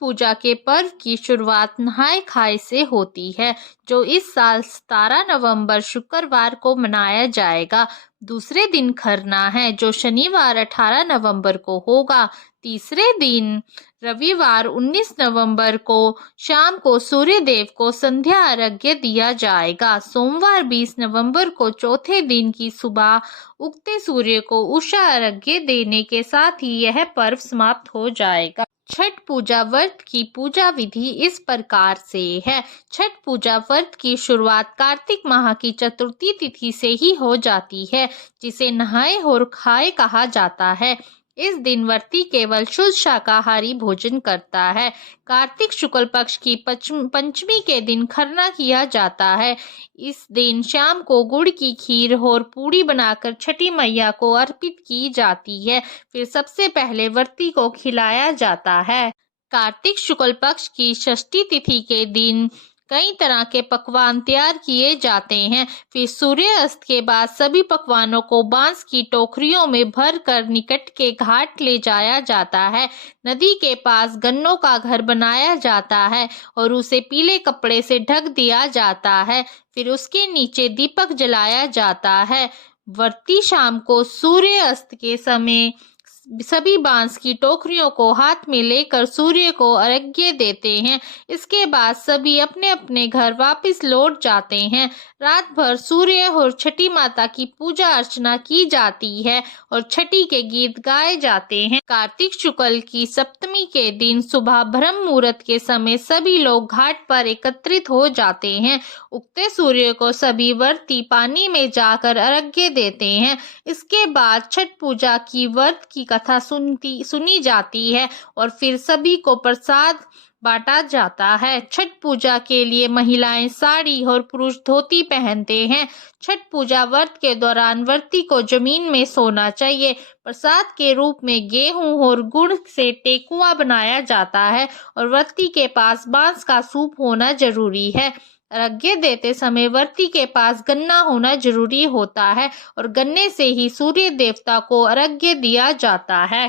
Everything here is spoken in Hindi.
पूजा के पर्व की शुरुआत नहाय खाए से होती है, जो इस साल 17 नवंबर शुक्रवार को मनाया जाएगा। दूसरे दिन खरना है, जो शनिवार 18 नवंबर को होगा। तीसरे दिन रविवार 19 नवंबर को शाम को सूर्य देव को संध्या अर्घ्य दिया जाएगा। सोमवार 20 नवंबर को चौथे दिन की सुबह उगते सूर्य को उषा अर्घ्य देने के साथ ही यह पर्व समाप्त हो जाएगा। छठ पूजा व्रत की पूजा विधि इस प्रकार से है। छठ पूजा व्रत की शुरुआत कार्तिक माह की चतुर्थी तिथि से ही हो जाती है, जिसे नहाए और खाए कहा जाता है। इस दिन व्रती केवल शुद्ध शाकाहारी भोजन करता है। कार्तिक शुक्ल पक्ष की पंचमी के दिन खरना किया जाता है। इस दिन शाम को गुड़ की खीर और पूड़ी बनाकर छठी मैया को अर्पित की जाती है। फिर सबसे पहले व्रती को खिलाया जाता है। कार्तिक शुक्ल पक्ष की षष्ठी तिथि के दिन कई तरह के पकवान तैयार किए जाते हैं। फिर सूर्य अस्त के बाद सभी पकवानों को बांस की टोकरियों में भर कर निकट के घाट ले जाया जाता है। नदी के पास गन्नों का घर बनाया जाता है और उसे पीले कपड़े से ढक दिया जाता है। फिर उसके नीचे दीपक जलाया जाता है। व्रती शाम को सूर्य अस्त के समय सभी बांस की टोकरियों को हाथ में लेकर सूर्य को अर्घ्य देते हैं। इसके बाद सभी अपने अपने घर वापस लौट जाते हैं। रात भर सूर्य और छठी माता की पूजा अर्चना की जाती है और छठी के गीत गाए जाते हैं। कार्तिक शुक्ल की सप्तमी के दिन सुबह ब्रह्म मुहूर्त के समय सभी लोग घाट पर एकत्रित हो जाते हैं। उगते सूर्य को सभी व्रती पानी में जाकर अर्घ्य देते हैं। इसके बाद छठ पूजा की व्रत की कथा सुनी जाती है और फिर सभी को प्रसाद बांटा जाता है। छठ पूजा के लिए महिलाएं साड़ी और पुरुष धोती पहनते हैं। छठ पूजा व्रत के दौरान व्रती को जमीन में सोना चाहिए। प्रसाद के रूप में गेहूं और गुड़ से ठेकुआ बनाया जाता है और व्रती के पास बांस का सूप होना जरूरी है। अर्घ्य देते समय व्रती के पास गन्ना होना जरूरी होता है और गन्ने से ही सूर्य देवता को अर्घ्य दिया जाता है।